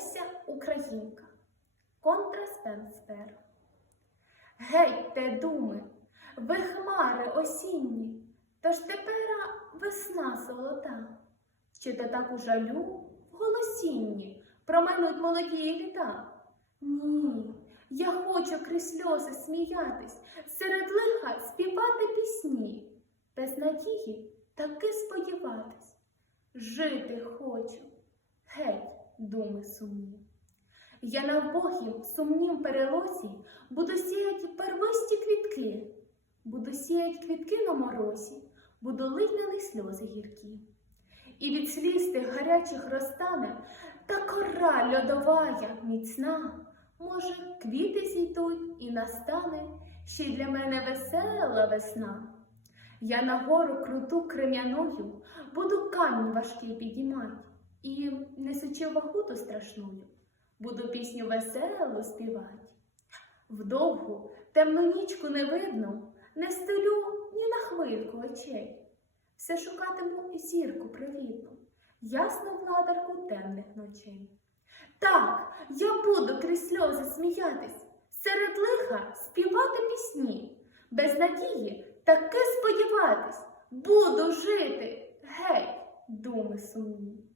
Леся Українка. Контраспенсфера. Гетьте, думи, ви хмари осінні, тож тепера весна золота. Чи так у жалю в голосінні проминуть молоді літа? Ні, я хочу крізь сльози сміятись, серед лиха співати пісні, без надії таки сподіватись. Жити хочу, думи сумні. Я на вбогім сумнім перелосі буду сіять первисті квітки, буду сіять квітки на морозі, буду лить сльози гіркі. І від сліз тих гарячих розтане та кора льодовая міцна. Може, квіти зійдуть і настане ще й для мене весела весна. Я на гору круту крем'яною буду камінь важкий підіймать і, несучи вагуту страшною, буду пісню веселу співать. Вдовгу темну нічку не видно, не стелю ні на хвильку очей. Все шукатиму зірку привітну, ясну владарку темних ночей. Так, я буду крізь сльози сміятись, серед лиха співати пісні, без надії таки сподіватись, буду жити, геть, думи сумні.